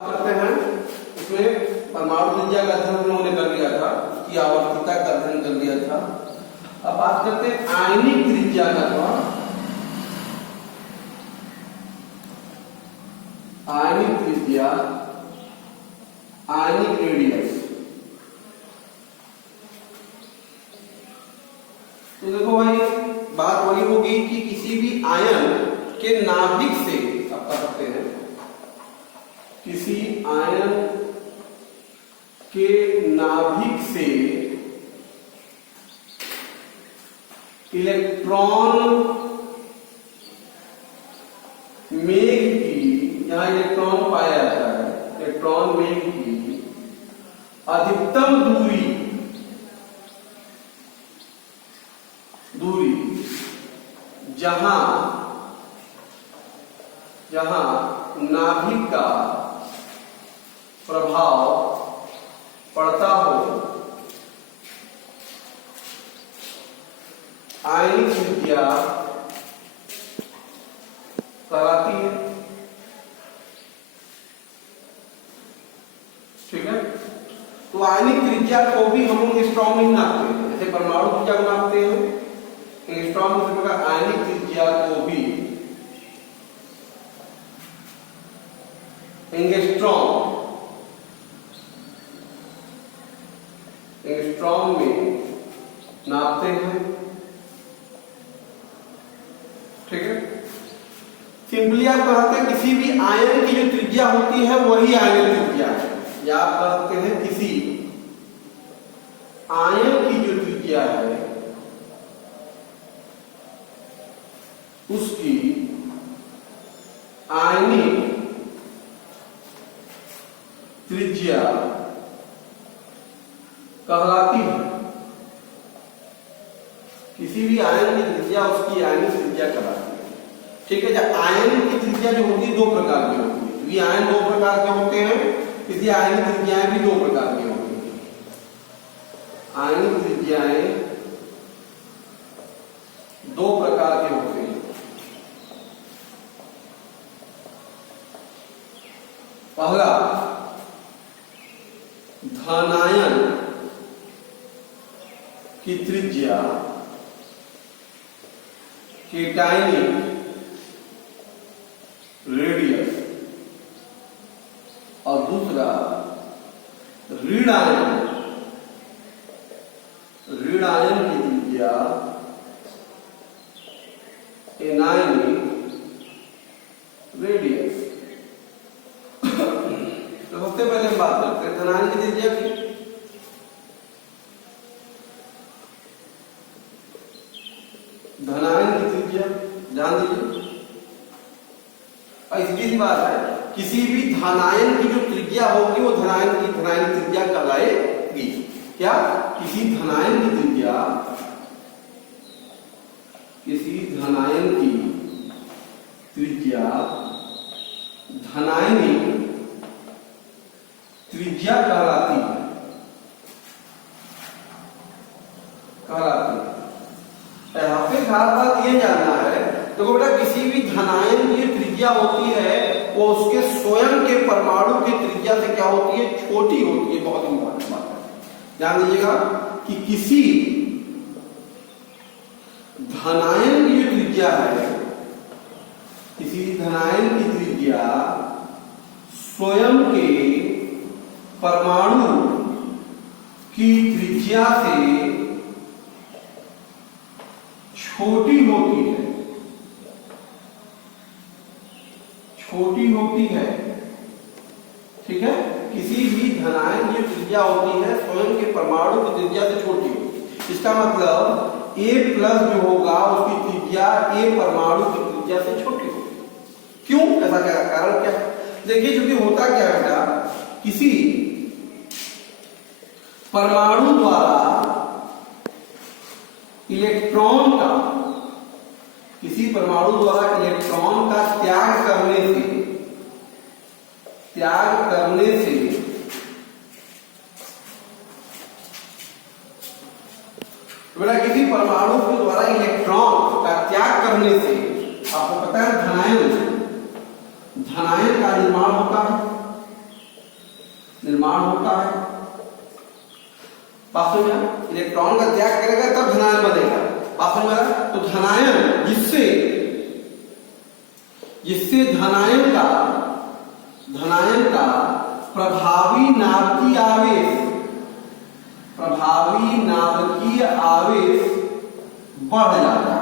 करते हैं उसमें परमाणु त्रिज्या का अध्ययन हम लोगों ने कर लिया था, उसकी आवर्तिता का अध्ययन कर लिया था। अब बात करते हैं आयनिक त्रिज्या का। आयनिक त्रिज्या, आयनिक रेडियस। तो देखो भाई, बात वही होगी कि किसी भी आयन के नाभिक से आप कह सकते हैं, किसी आयन के नाभिक से इलेक्ट्रॉन मेघ की, यहां इलेक्ट्रॉन पाया जाता है, इलेक्ट्रॉन मेघ की अधिकतम दूरी जहां नाभिक का प्रभाव पड़ता हो, आयनिक त्रिज्या कहलाती है। ठीक है, तो आयनिक त्रिज्या को भी हम लोग एंगस्ट्रॉम में नापते हैं, जैसे परमाणु त्रिज्या को नापते हैं एंगस्ट्रॉम, उसी प्रकार आयनिक त्रिज्या को भी एंगस्ट्रॉम में नापते हैं। ठीक है, सिंपली आप कहते हैं किसी भी आयन की जो त्रिज्या होती है वही आयनिक त्रिज्या है, या आप कहते हैं किसी आयन की जो त्रिज्या है उसकी आयनिक त्रिज्या कहलाती है। किसी भी आयन की त्रिज्या उसकी आयनिक त्रिज्या कहलाती है। ठीक है, जब आयन की त्रिज्या जो होती है दो प्रकार की होती है, ये आयन दो प्रकार के होते हैं, किसी आयनिक त्रिज्याएं भी दो प्रकार की होती है। आयनिक त्रिज्याएं दो प्रकार के होते हैं। पहला धनायन की त्रिज्या केटायनिक रेडियस, और दूसरा ऋणायन की त्रिज्या एनायनिक रेडियस। तो सबसे पहले हम बात करते हैं धनायन की त्रिज्या की। धनायन की त्रिज्या ध्यान दीजिए, और इसकी बात है किसी भी धनायन की जो त्रिज्या होगी वो धनायन त्रिज्या कहलाएगी। क्या? किसी धनायन की त्रिज्या, किसी धनायन की त्रिज्या धनायनिक त्रिज्या कहलाती है। यहाँ पे खास बात ये जानना है, देखो बेटा, किसी भी धनायन की त्रिज्या होती है वो उसके स्वयं के परमाणु की त्रिज्या से क्या होती है? छोटी होती है। बहुत इंपॉर्टेंट बात है, ध्यान दीजिएगा कि किसी धनायन की जो त्रिज्या है, किसी धनायन की त्रिज्या स्वयं के परमाणु की त्रिज्या से छोटी होती है, ठीक है। किसी भी धनायन की त्रिज्या होती है स्वयं के परमाणु की त्रिज्या से छोटी होती है। इसका मतलब A प्लस जो होगा उसकी त्रिज्या A परमाणु की त्रिज्या से छोटी होगी। क्यों? ऐसा क्या कारण क्या? देखिए, क्योंकि होता क्या है बेटा, किसी परमाणु द्वारा इलेक्ट्रॉन का, किसी परमाणु द्वारा इलेक्ट्रॉन का त्याग करने से बेटा, किसी परमाणु के द्वारा इलेक्ट्रॉन का त्याग करने से आपको पता है धनायन का निर्माण होता है। निर्माण होता है। बात समझ में? इलेक्ट्रॉन का त्याग करेगा तब धनायन बनेगा। बात समझ में? तो धनायन जिससे धनायन का प्रभावी नाभिकीय आवेश बढ़ जाता है।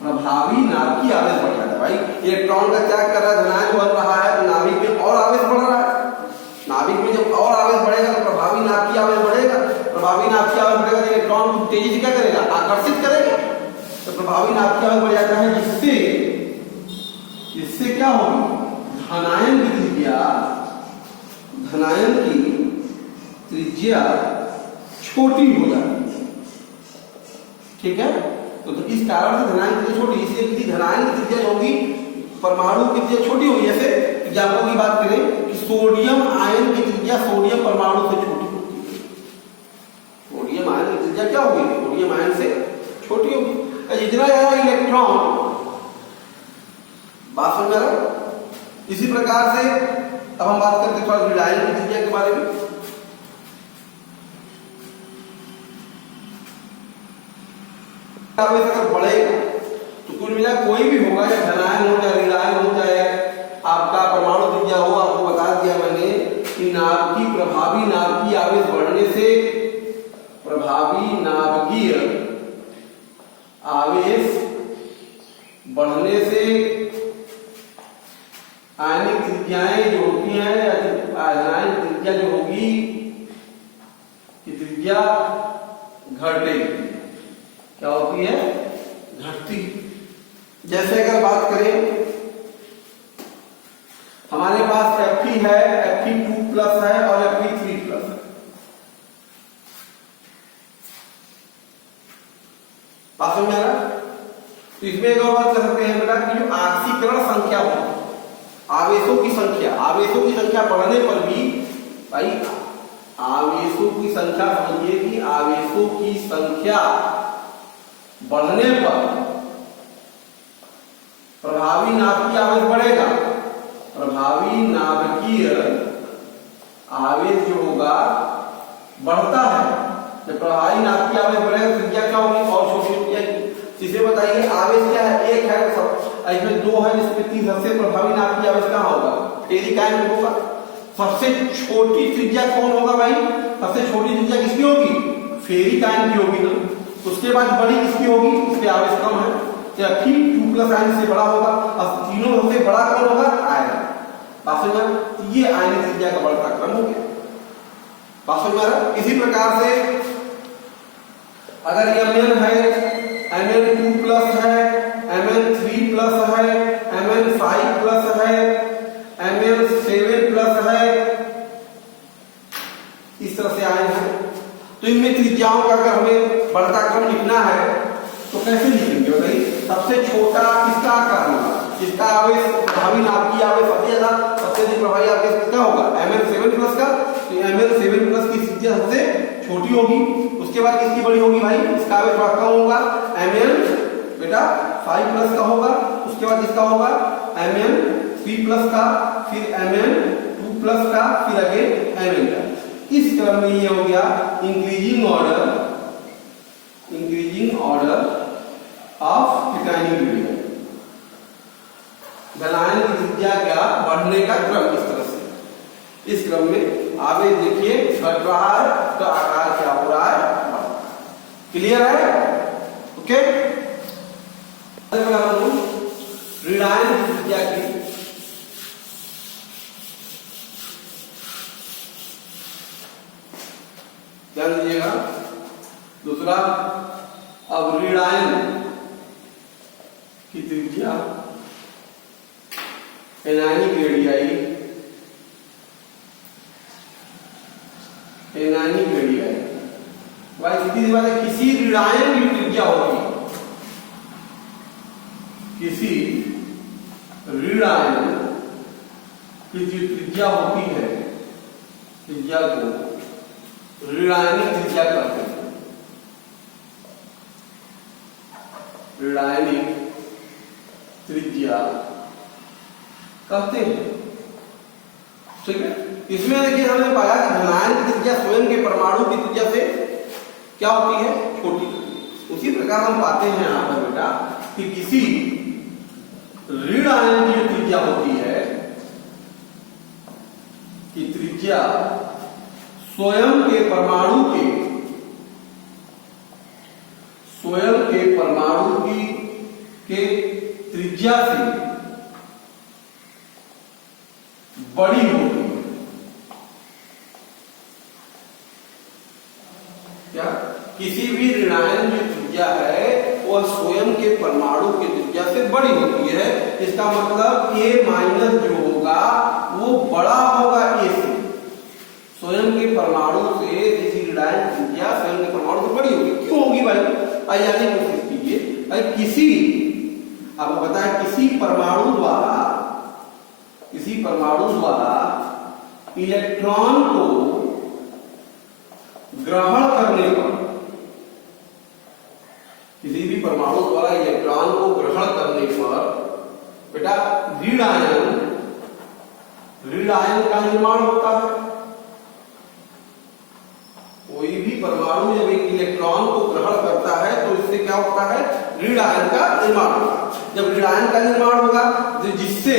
प्रभावी नाभिकीय आवेश बढ़ जाता है। भाई इलेक्ट्रॉन का त्याग कर रहा है, धनायन बन रहा है, तो नाभिक में और आवेश बढ़ रहा है। नाभिक में जब और आवेश बढ़ेगा तो प्रभावी नाभिकीय आवेश बढ़ेगा। प्रभावी नाभिकीय आवेश बढ़ेगा तो इलेक्ट्रॉन को तेजी से क्या करेगा? आकर्षित करेगा। तो प्रभावी नाभिकीय आवेश बढ़ जाता है, जिससे क्या होगी? धनायन की त्रिज्या छोटी हो जाती है। ठीक है? तो इस कारण से धनायन की छोटी, इसलिए यदि धनायन की त्रिज्या होगी, परमाणु की त्रिज्या छोटी होगी। जैसे एग्जाम्पल की बात करें कि सोडियम आयन की त्रिज्या सोडियम परमाणु से छोटी होती है। सोडियम आयन की त्रिज्या क्या होगी? सोडियम आयन से छोटी होगी। जितना ज्यादा इलेक्ट्रॉन, बात समझ रहा है? इसी प्रकार से अब हम बात करते हैं थोड़ा विलायन की त्रिज्या के बारे में। अगर बढ़ेगा तो कुल मिला कोई भी होगा, या धनायन हो चाहे ऋणायन हो चाहे आपका परमाणु त्रिज्या हो, आपको बता दिया मैंने कि प्रभावी नाभिकीय आवेश बढ़ने से, प्रभावी नाभिकीय आवेश बढ़ने से आयनिक त्रिज्याएं जो होती हैं, आयनिक त्रिज्या जो होगी कि त्रिज्या घटेगी। क्या होती है? घटती। जैसे अगर बात करें, हमारे पास Fe है, Fe2+ है और Fe3+ है। बात समझ में आ रहा? तो इसमें एक और बात कर सकते हैं बेटा कि जो आक्सीकरण संख्या होती है, आवेशों की संख्या बढ़ने पर भी, भाई आवेशों की संख्या समझिए कि आवेशों की संख्या बढ़ने पर प्रभावी नाभिकीय आवेश बढ़ेगा। प्रभावी नाभिकीय आवेश जो होगा बढ़ता है। जब प्रभावी नाभिकीय आवेश बढ़ेगा, त्रिज्या क्या होगी? और छोटी होती जाएगी। इसे बताइए आवेश क्या है? एक है, इसमें दो है, जिसमें 30 सबसे प्रभावी नाभिकीय आवेश कहाँ होगा? फेरिक आयन में होगा। सबसे छोटी त्रिज्या कौन होगा भाई? सबसे छोटी त्रिज्या किसकी होगी? फेरिक आयन की होगी ना। उसके बाद बड़ी किसकी होगी? उसके आवेश कम है, या Fe2+ आयन से बड़ा होगा। अब तीनों सबसे बड़ा कौन होगा? आयन। बात समझ में? ये आयनिक त्रिज्या का बढ़ता क्रम हो गया। बात समझ में? इसी प्रकार से अगर Mn है, Mn2+ है, Mn3+ है, Mn5+ है, Mn7+ है, इस तरह से आयन है। तो इनमें त्रिज्याओं का अगर हमें बढ़ता क्रम लिखना है तो कैसे लिखेंगे भाई? सबसे छोटा किसका आकार होगा? जिसका आवेश प्रभावी नाभिकीय आवेश सबसे ज्यादा, सबसे अधिक प्रभावी आवेश किसका होगा? Mn7+ का। तो Mn7+ की त्रिज्या सबसे छोटी होगी। उसके बाद किसकी बड़ी होगी भाई? इसका आवेश थोड़ा कम होगा, Mn5+ का होगा। उसके बाद इसका होगा Mn3+ का, फिर Mn2+ का, फिर आगे Mn का। इस क्रम में ये हो गया इंक्रीजिंग ऑर्डर ऑफ टिकाइनिक ग्रेडियंट। धनायन की त्रिज्या का बढ़ने का क्रम इस तरह से। इस क्रम में आवेश देखिए घट रहा है तो आकार क्या हो रहा है? क्लियर है? ओके। ऋणायन की त्रिज्या की ध्यान दीजिएगा। दूसरा, अब ऋणायन की त्रिज्या एनायनिक रेडियाई, सीधी बात है, किसी ऋणायन की त्रिज्या होगी, किसी ऋणायन की जो त्रिज्या होती है, त्रिज्या को ऋणायनिक त्रिज्या कहते हैं। ऋणायनिक त्रिज्या कहते हैं। ठीक है। इसमें देखिए हमने पाया कि धनायन की त्रिज्या स्वयं के परमाणु की त्रिज्या से क्या होती है, छोटी होती है। उसी प्रकार हम पाते हैं यहाँ पर बेटा कि किसी ऋण आयन की जो त्रिज्या होती है कि त्रिज्या स्वयं के परमाणु के त्रिज्या से बड़ी होती है। क्या किसी भी ऋणायन की त्रिज्या है वह स्वयं के परमाणु की त्रिज्या से बड़ी होती है। इसका मतलब A माइनस जो होगा वो बड़ा होगा A से। स्वयं के परमाणु से किसी ऋणायन की त्रिज्या स्वयं के परमाणु से बड़ी होगी। क्यों होगी भाई, आइए जानने की कोशिश कीजिए। भाई किसी, आपको पता है किसी परमाणु द्वारा इलेक्ट्रॉन को ग्रहण करने पर, किसी भी परमाणु द्वारा इलेक्ट्रॉन को ग्रहण करने पर बेटा ऋण आयन का निर्माण होता है। कोई भी परमाणु जब एक इलेक्ट्रॉन को ग्रहण करता है तो इससे क्या होता है, ऋण आयन का निर्माण होगा। जब ऋण आयन का निर्माण होगा तो जिससे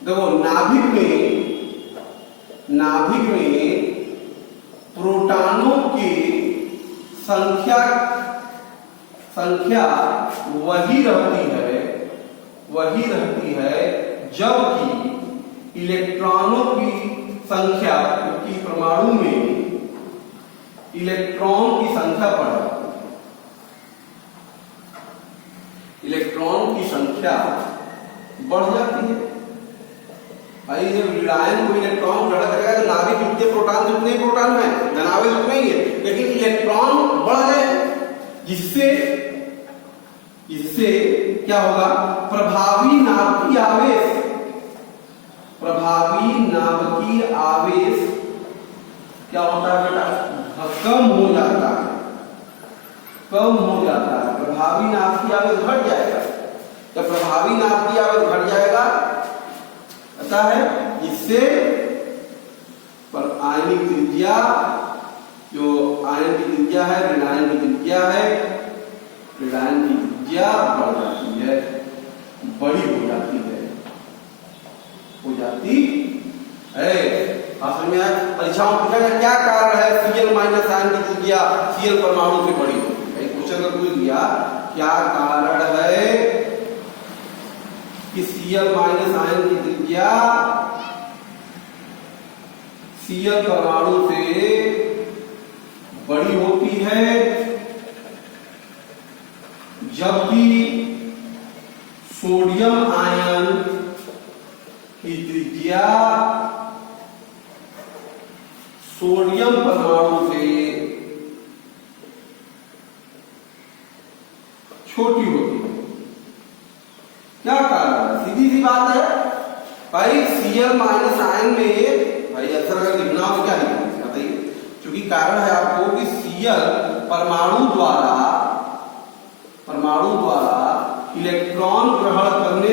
देखो नाभिक में प्रोटॉनों की संख्या वही रहती है जबकि इलेक्ट्रॉनों की संख्या, क्योंकि परमाणु में इलेक्ट्रॉन की संख्या बढ़ जाती है, इलेक्ट्रॉन की संख्या बढ़ जाती है। भाई जब ऋणायन को इलेक्ट्रॉन ग्रहण करेगा तो नाभिक में जितने प्रोटॉन है, धनावेश उतना ही है, लेकिन इलेक्ट्रॉन बढ़ गए, जिससे क्या होगा, प्रभावी नाभिकीय आवेश क्या होता है बेटा, कम हो जाता है। प्रभावी नाभिकीय आवेश घट जाएगा। जब प्रभावी नाभिकीय आवेश घट जाएगा पता है, जिससे पर आयनिक त्रिज्या, जो आयन की त्रिज्या है, ऋणायन की त्रिज्या है, ऋणायन की त्रिज्या बढ़ जाती है, बड़ी हो जाती है। परीक्षाओं में पूछा गया क्या कारण है Cl माइनस आयन की त्रिज्या Cl परमाणु से बड़ी होती है। क्वेश्चन का पूछ दिया क्या कारण है कि Cl माइनस आयन की त्रिज्या Cl परमाणु से बड़ी होती है जबकि सोडियम आयन की त्रिज्या सोडियम परमाणु से छोटी होती है। क्या कारण है? सीधी सी बात है भाई, Cl माइनस आयन में भाई अक्सर अगर लिखना हो तो क्या लिखना बताइए, क्योंकि कारण है आपको कि Cl परमाणु द्वारा इलेक्ट्रॉन ग्रहण करने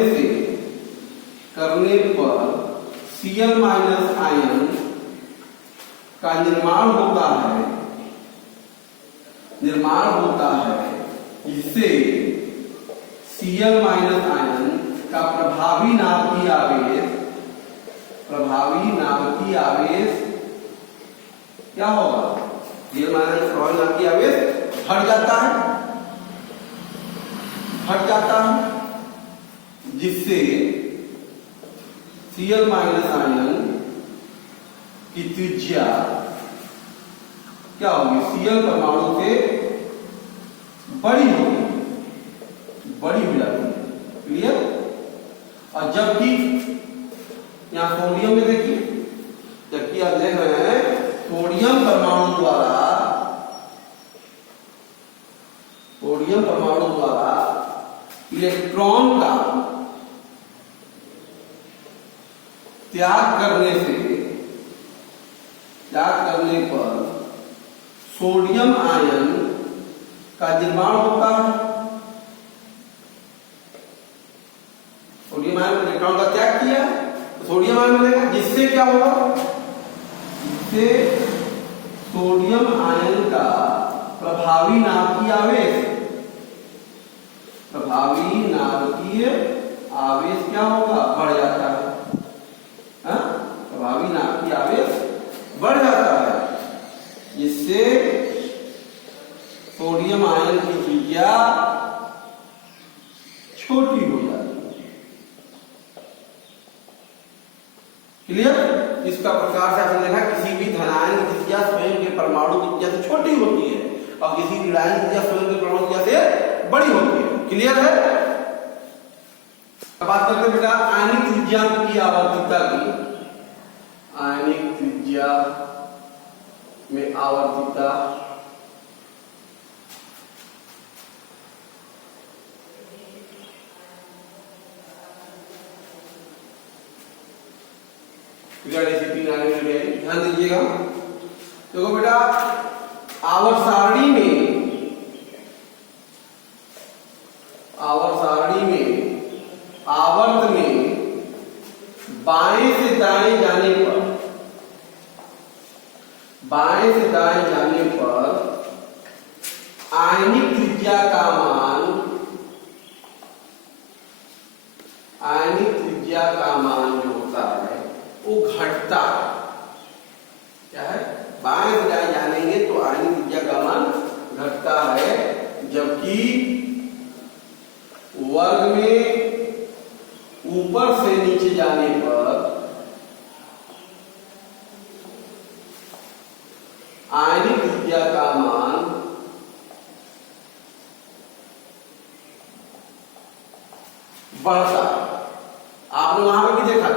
पर Cl माइनस आयन का निर्माण होता है जिससे Cl माइनस आयन का प्रभावी नाभिकीय आवेश क्या होगा, Cl माइनस का प्रभावी नाभिकीय आवेश घट जाता है जिससे Cl माइनस आयन की त्रिज्या क्या होगी, Cl परमाणु से बड़ी हो जाती है। क्लियर? और जबकि यहां सोडियम में देखिए, जबकि आप देख रहे हैं सोडियम परमाणु द्वारा इलेक्ट्रॉन का त्याग करने पर सोडियम आयन का निर्माण होता है सोडियम आयन इलेक्ट्रॉन का त्याग किया तो सोडियम आयन मिलेगा, जिससे क्या होगा, जिससे सोडियम आयन का प्रभावी नाभिकीय आवेश, प्रभावी नाभिकीय आवेश क्या होगा, बढ़ जाता है। हाँ? प्रभावी नाभिकीय आवेश बढ़ जाता है, जिससे सोडियम आयन की त्रिज्या छोटी हो जाती है। क्लियर? इसका प्रकार से आपने देखा किसी भी धनायन की त्रिज्या स्वयं के परमाणु की त्रिज्या से छोटी होती है और किसी ऋणायन की त्रिज्या स्वयं के परमाणु की त्रिज्या से बड़ी होती है। क्लियर है? अब बात करते हैं बेटा आयनिक त्रिज्यांक की आवर्तिता की। आयनिक त्रिज्या में आवर्तिता ध्यान दीजिएगा। देखो बेटा आवर्त सारणी में आवर्त में बाएं से दाएं जाने पर आयनिक त्रिज्या का मान जो होता है वो घटता है। क्या है? बाएं से दाएं जानेंगे तो आयनिक त्रिज्या का मान घटता है, जबकि वर्ग में ऊपर से नीचे जाने पर आयनिक त्रिज्या का मान बढ़ता है। आपने वहां पर भी देखा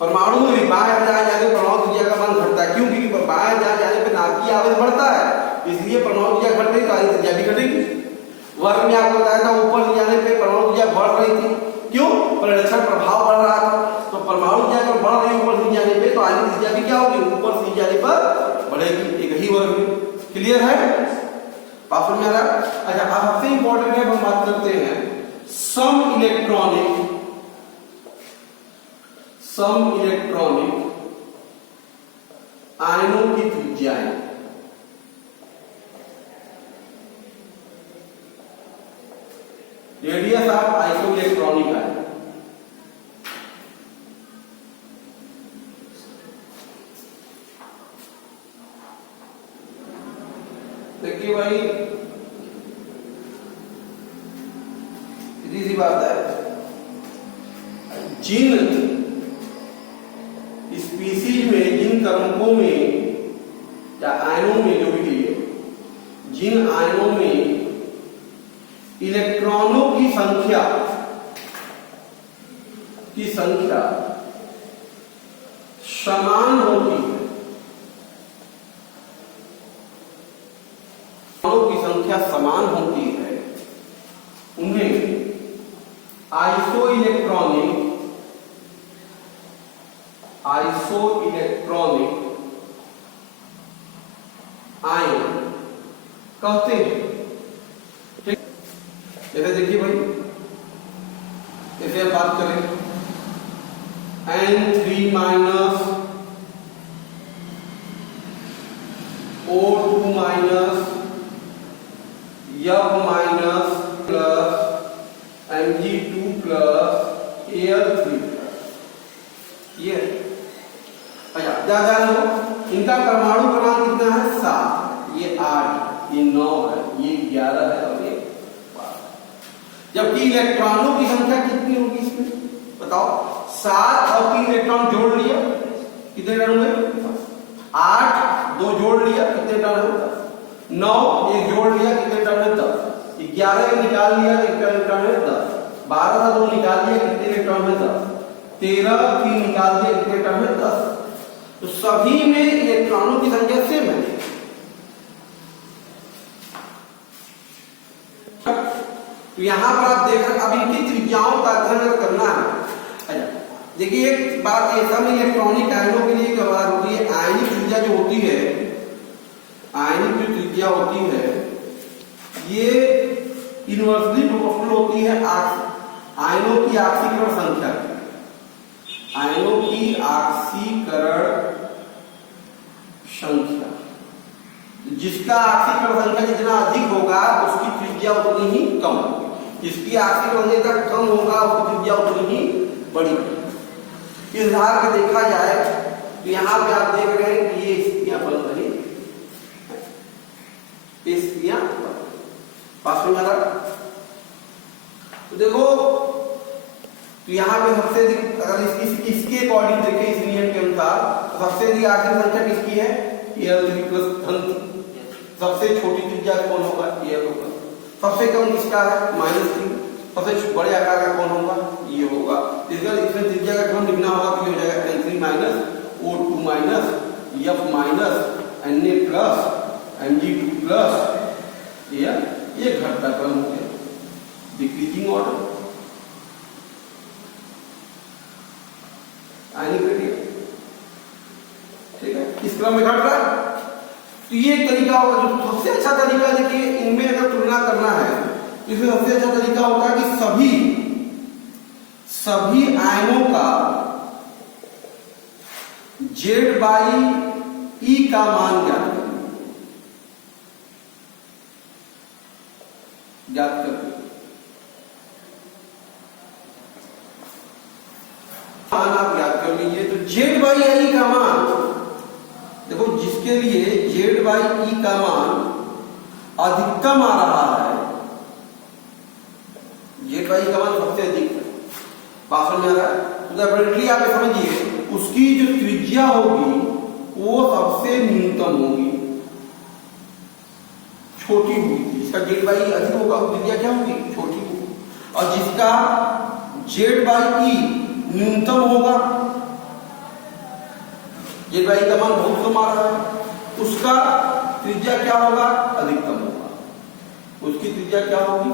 परमाणु में भी बाएं जाने परमाणु त्रिज्या का मान घटता है। क्यों? क्योंकि बाएं जाने पर नाभिकीय आवेश बढ़ता है, इसलिए परमाणु त्रिज्या घटेगी तो आयनिक त्रिज्या भी घटेगी। वर्ग में आपको बताया था ऊपर जाने पे परमाणु त्रिज्या बढ़ रही थी। क्यों? परिलक्षण प्रभाव बढ़ रहा था, तो परमाणु त्रिज्या अगर बढ़ रही ऊपर से जाने पे तो आयनिक त्रिज्या भी क्या होगी, ऊपर से जाने पर बढ़ेगी। एक ही वर्ग में। क्लियर है? बात समझ में आ रहा है? अच्छा, अब सबसे इंपॉर्टेंट है, हम बात करते हैं सम इलेक्ट्रॉनिक आयनों की त्रिज्याएं। Radius of isoelectronic ion. देखिए भाई सीधी सी बात है, जिन स्पीसीज में, जिन क्रमकों में या आयनों में, जो भी है, जिन आयनों में इलेक्ट्रॉनों की संख्या समान होती है, इलेक्ट्रॉनों की संख्या समान होती है, उन्हें आइसोइलेक्ट्रॉनिक आयन कहते हैं। ठीक, जैसे देखिए भाई, जैसे हम बात करें N3 minus O2 minus F minus plus Mg2 plus Al3 plus, ये अच्छा ज्यादा लो, इनका परमाणु क्रमांक कितना है, 7, ये 8, ये 9 है, ये 11 है और ये 12। जबकि इलेक्ट्रॉनों की संख्या कितनी होगी इसमें बताओ? 7 और 3 इलेक्ट्रॉन जोड़ लिया, कितने टर्न हुए? 8, 2 जोड़ लिया, कितने टर्न हुए? 9, 1 जोड़ लिया, कितने टर्न हुए? 10। 11 निकाल लिया, कितने इलेक्ट्रॉन हुए? 10। 12 का 2 निकाल लिया, कितने इलेक्ट्रॉन हुए? 10। 13, 3 निकाल दिया, कितने टर्न हुए? 10। तो सभी में इलेक्ट्रॉनों की संख्या सेम है। तो यहां पर आप देख रहे, अब इनकी त्रिज्याओं का अध्ययन करना है। देखिए एक बात, ये सब इलेक्ट्रॉनिक आयनों के लिए बात होती है, आयनिक त्रिज्या जो होती है, आयनिक जो त्रिज्या होती है, ये इनवर्सली प्रोपोर्शनल होती है आयनों की ऑक्सीकरण संख्या, आयनों की ऑक्सीकरण संख्या, जिसका ऑक्सीकरण संख्या जितना अधिक होगा उसकी त्रिज्या उतनी ही कम होगी, जिसकी ऑक्सीकरण संख्या कम होगा उसकी त्रिज्या उतनी ही बड़ी होगी। इस आधार पे देखा जाए तो यहाँ पे आप देख रहे हैं कि ये स्थितियां बन रही, ये स्थितियां पास में लगा। तो देखो तो यहाँ पे सबसे अधिक अगर इसके अकॉर्डिंग देखें, इस नियम के अनुसार तो सबसे अधिक आखिरी संख्या किसकी है? Al3 प्लस धन। सबसे छोटी त्रिज्या कौन होगा? Al होगा। सबसे कम किसका है? -3। सबसे बड़े आकार का कौन होगा? ये होगा। इसमें त्रिज्या का क्रम लिखना होगा तो ये हो जाएगा N3 minus O2 minus F minus Na plus Mg2 plus ये घटता क्रम हो गया, डिक्रीजिंग ऑर्डर। ठीक है, इस क्रम में घट रहा है। तो ये एक तरीका होगा जो सबसे अच्छा तरीका। देखिए इनमें अगर तुलना करना है तो इसमें सबसे अच्छा तरीका होगा कि सभी आयनों का Z/E का मान ज्ञात कर मान आप याद कर लीजिए। तो Z/E का मान देखो, जिसके लिए Z/E का मान अधिकतम आ रहा है, Z/E का मान सबसे अधिक बात समझ आ रहा है, तो डेफिनेटली आप समझिए उसकी जो त्रिज्या होगी वो सबसे न्यूनतम होगी, छोटी होगी। जिसका Z/E अधिक होगा वो त्रिज्या क्या होगी? छोटी होगी। और जिसका Z/E न्यूनतम होगा, Z/E का मान बहुत कम आ रहा है, उसका त्रिज्या क्या होगा? अधिकतम होगा। उसकी त्रिज्या क्या होगी?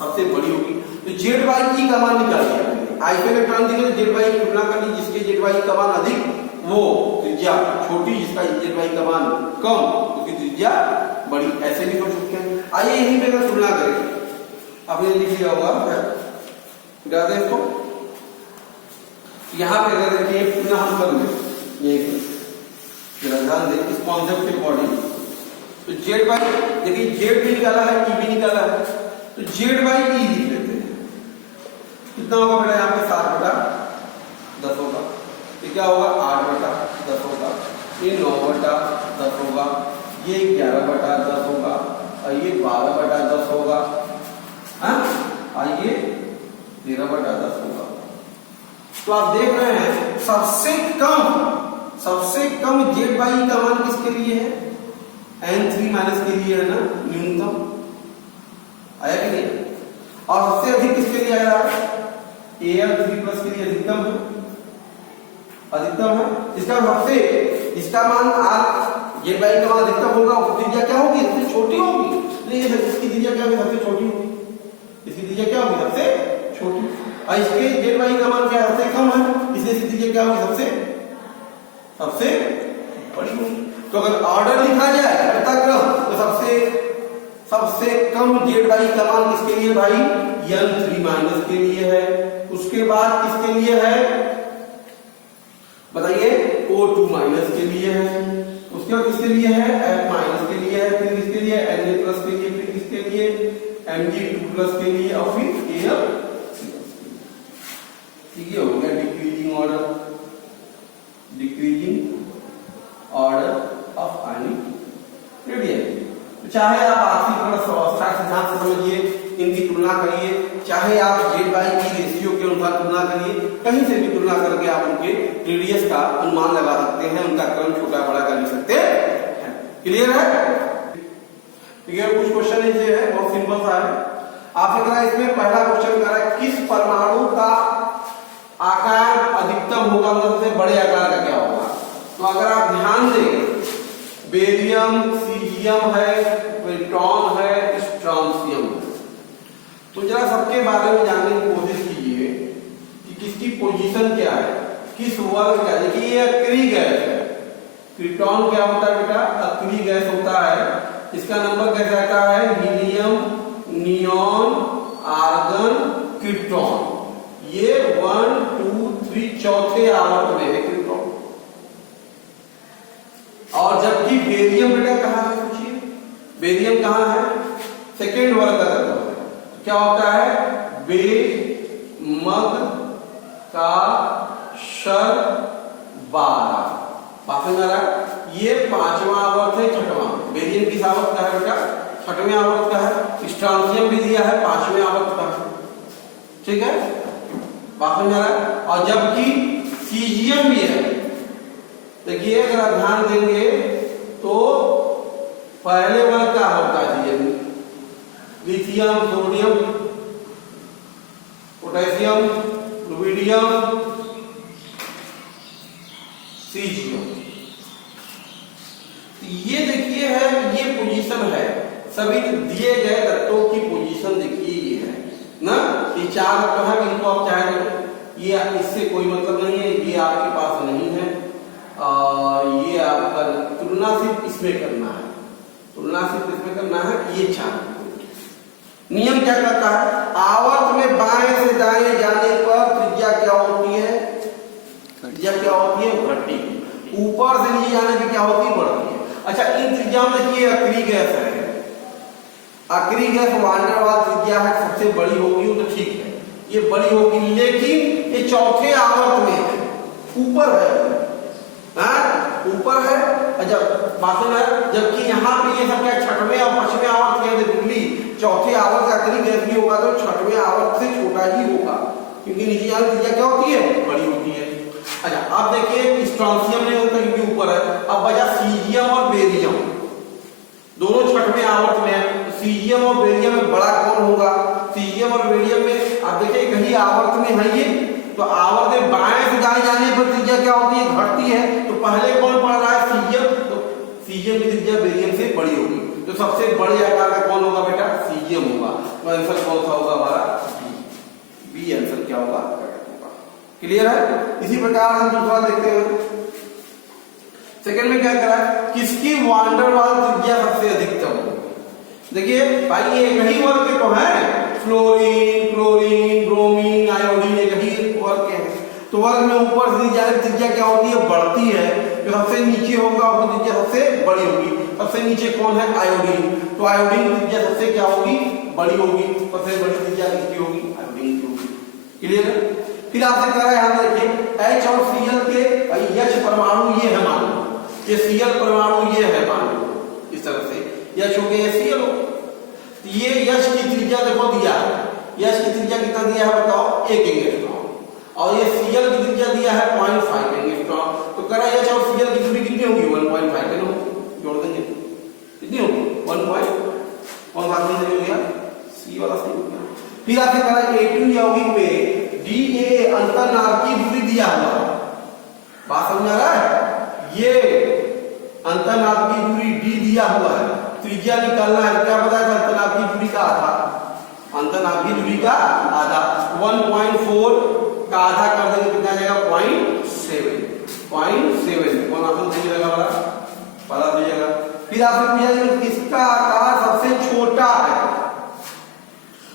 सबसे बड़ी होगी। तो Z/E का मान निकाल दिया, आइसोइलेक्ट्रॉन दिखे तो Z/E की तुलना कर ली, जिसके Z/E का मान अधिक वो त्रिज्या छोटी, जिसका Z/E का मान कम उसकी त्रिज्या बड़ी। ऐसे भी कर सकते हैं। आइए यहीं पे अगर तुलना करें, आपने लिख लिया होगा याद है इसको। यहाँ पे अगर देखिए पुनः हम कर लें, ये ध्यान दें इस कॉन्सेप्ट के अकॉर्डिंग। तो Z/E देखिए Z भी निकाला है, E भी निकाला है, तो Z/E लिख लेते हैं। कितना होगा बेटा? यहाँ पे 7/10 होगा। ये क्या होगा? 8/10 होगा। ये 9/10 होगा। ये 11/10 होगा और ये 12/10 होगा। हाँ, और ये 13/10 होगा। तो आप देख रहे हैं सबसे कम Z/E का मान किसके लिए है? N3 माइनस के लिए है ना, न्यूनतम आया कि नहीं? और सबसे अधिक किसके लिए आया? Al3 प्लस के लिए अधिकतम है, इसका मान Z/E का मान अधिकतम होगा, उसकी त्रिज्या क्या होगी? सबसे छोटी होगी। लेकिन इसकी त्रिज्या क्या होगी? सबसे छोटी होगी। इसकी त्रिज्या क्या होगी? सबसे छोटी। और इसके Z/E का मान क्या? सबसे कम है, इसलिए इसकी त्रिज्या क्या होगी? सबसे बड़ी होगी। तो अगर ऑर्डर लिखा जाए घटता क्रम तो सबसे कम Z/E का मान किसके लिए भाई? N3 माइनस के लिए है। उसके बाद किसके लिए है बताइए? O2 माइनस के लिए है। उसके बाद किसके लिए है? F माइनस के लिए है। फिर किसके लिए? Na प्लस के लिए। फिर किसके लिए? Mg2 प्लस के लिए और फिर Al। ठीक है, हो गया decreasing order of ionic radius. चाहे आप आर्थिक अवस्था के सिद्धांत से समझिए, इनकी तुलना करिए, चाहे आप Z/E रेशियो के अनुसार तुलना करिए, कहीं से भी तुलना करके आप उनके रेडियस का अनुमान लगा सकते हैं, उनका क्रम छोटा बड़ा कर सकते हैं। क्लियर है? ठीक है, कुछ क्वेश्चन ऐसे है बहुत सिंपल सा है। आपसे कहा इसमें पहला क्वेश्चन कह रहा है किस परमाणु का आकार अधिकतम होगा, मतलब सबसे बड़े आकार का क्या होगा? तो अगर आप ध्यान दें, बेरियम, सीजियम है, प्रोटॉन है, स्ट्रोंशियम है। तो जरा सबके बारे में जानने की कोशिश कीजिए कि किसकी पोजीशन क्या है, किस वर्ग क्या है। देखिए ये अक्रिय गैस है। प्रोटॉन क्या होता है बेटा? अक्रिय गैस होता है। इसका नंबर कैसे आता है? Helium, neon, argon, krypton. ये 1 2 3 चौथे आवर्त में है इलेक्ट्रॉन। और जबकि बेरियम बेटा कहाँ है, पूछिए बेरियम कहाँ है, सेकेंड वर्ग का तत्व है। क्या होता है, बे मग का शर 12, बात समझ आ रहा है। ये पांचवा आवर्त है, छठवां। बेरियम किस आवर्त का है बेटा, छठवें आवर्त का है। स्ट्रांसियम भी दिया है पांचवें आवर्त का है, ठीक है, बात समझ आ रहा है। और जबकि सीजियम भी है, देखिए अगर आप ध्यान देंगे तो पहले वर्ग का होता है lithium, sodium, potassium, rubidium, caesium. ये देखिए है, ये पोजीशन है, सभी दिए गए तत्वों की पोजीशन देखिए ये है ना, ये चार तत्व है, इनको आप चाहे ये इससे कोई मतलब नहीं है, ये आपके पास नहीं है। ये आपका तुलना सिर्फ इसमें करना है, तुलना सिर्फ इसमें करना है। ये चार नियम क्या कहता है, आवर्त में बाएं से दाएं जाने पर त्रिज्या क्या होती है, त्रिज्या क्या होती है, घटती। ऊपर से नीचे जाने पर क्या होती है, बढ़ती है। अच्छा, इन त्रिज्या में देखिए अक्री गैस है, अक्री गैस वांडर वाल त्रिज्या है, सबसे बड़ी होगी वो तो ठीक है, ये बड़ी होगी, लेकिन ये चौथे आवर्त में है, ऊपर है, ऊपर है। जब बात में, जबकि यहाँ पे ये सब क्या छठवें और पांचवें आवर्त के दिल्ली चौथे आवर्त का अक्री गैस भी होगा तो छठवें आवर्त से छोटा ही होगा, क्योंकि नीचे यहाँ त्रिज्या क्या होती है, बड़ी होती है। अच्छा, अब देखिए स्ट्रांसियम नहीं होता क्योंकि ऊपर है। अब बचा सीजियम और बेरियम, दोनों छठवें आवर्त में है, तो सीजियम और बेरियम में बड़ा कौन होगा, सीजियम और बेरियम में आप देखिए कहीं आवर्त में है ये, तो आवर्त में बाएं से दाएं जाने पर त्रिज्या क्या होती है, घटती है। तो पहले कौन पढ़ रहा है, सीजियम, तो सीजियम की त्रिज्या बेरियम से बड़ी होगी, तो सबसे बड़े आकार का कौन होगा बेटा, सीजियम होगा। तो आंसर कौन सा होगा हमारा, बी आंसर क्या होगा, क्लियर है। इसी प्रकार हम दूसरा देखते हैं, सेकंड में क्या करा है, किसकी वांडर वाल त्रिज्या सबसे अधिकतम। देखिए भाई ये एक ही वर्ग के तो है, फ्लोरीन, क्लोरीन, ब्रोमीन, आयोडीन, एक ही वर्ग के हैं, तो वर्ग में ऊपर से नीचे त्रिज्या क्या होती है, बढ़ती है। जो सबसे नीचे होगा उसकी त्रिज्या सबसे बड़ी होगी। सबसे नीचे कौन है, आयोडीन, तो आयोडीन की त्रिज्या सबसे क्या होगी, बड़ी होगी। सबसे बड़ी त्रिज्या किसकी होगी, आयोडीन की होगी, क्लियर है। फिर आपसे कह रहा है, यहाँ देखिए H और Cl के H परमाणु ये है, मान लो ये Cl परमाणु ये है, मान लो इस तरह से H हो गया, Cl हो। तो ये H की त्रिज्या देखो दिया है, H की त्रिज्या कितना दिया है बताओ, 1 एंगस्ट्रॉम, और ये Cl की त्रिज्या दिया है 0.5 एंगस्ट्रॉम। तो कह रहा है H और Cl की दूरी कितनी होगी, 1.5 किलो, जोड़ देंगे कितनी होगी, 1. कौन सा आंसर हो गया, सी वाला सही हो गया। फिर आपसे कह रहा है A2 यौगिक में DA अंतर्नाभिकीय दूरी दिया हुआ, बात समझ आ रहा है, ये अंतर्नाभिकीय दूरी D दिया हुआ है, त्रिज्या निकालना है। क्या बताया था, अंतर्नाभिकीय दूरी का आधा, अंतर्नाभिकीय दूरी का आधा 1.4 का आधा कर देंगे कितना जाएगा, 0.7। कौन आंसर सही रहेगा हमारा, पता दीजिएगा। फिर आपसे पूछा किसका आकार सबसे छोटा है,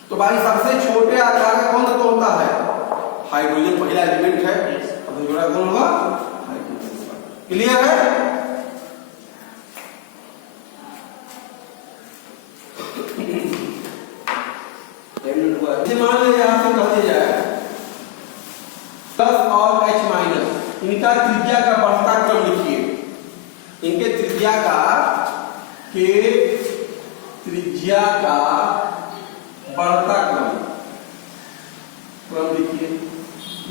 तो भाई सबसे छोटे आकार का कौन तत्व होता है, हाइड्रोजन पहला एलिमेंट है, अब जोड़ा कौन होगा, हाइड्रोजन। क्लियर है। मान लीजिए यहां से कह दिया जाए प्लस और H माइनस, इनका त्रिज्या का बढ़ता क्रम लिखिए, इनके त्रिज्या का बढ़ता क्रम लिखिए।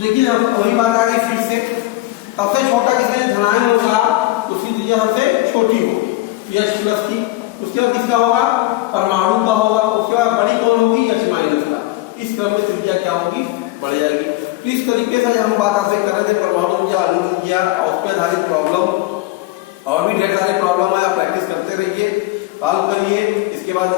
देखिए वही बात आ गई फिर से, सबसे छोटा किसमें धनायन होगा, उसकी त्रिज्या सबसे छोटी होगी H प्लस की, उसके बाद किसका होगा, परमाणु का होगा, उसके बाद बड़ी कौन होगी, H माइनस का। इस क्रम में त्रिज्या क्या होगी, बढ़ जाएगी। तो इस तरीके से हम बात आपसे कर रहे थे परमाणु त्रिज्या, अणु त्रिज्या और उस पर आधारित प्रॉब्लम, और भी ढेर सारे प्रॉब्लम है, आप प्रैक्टिस करते रहिए, सॉल्व करिए। इसके बाद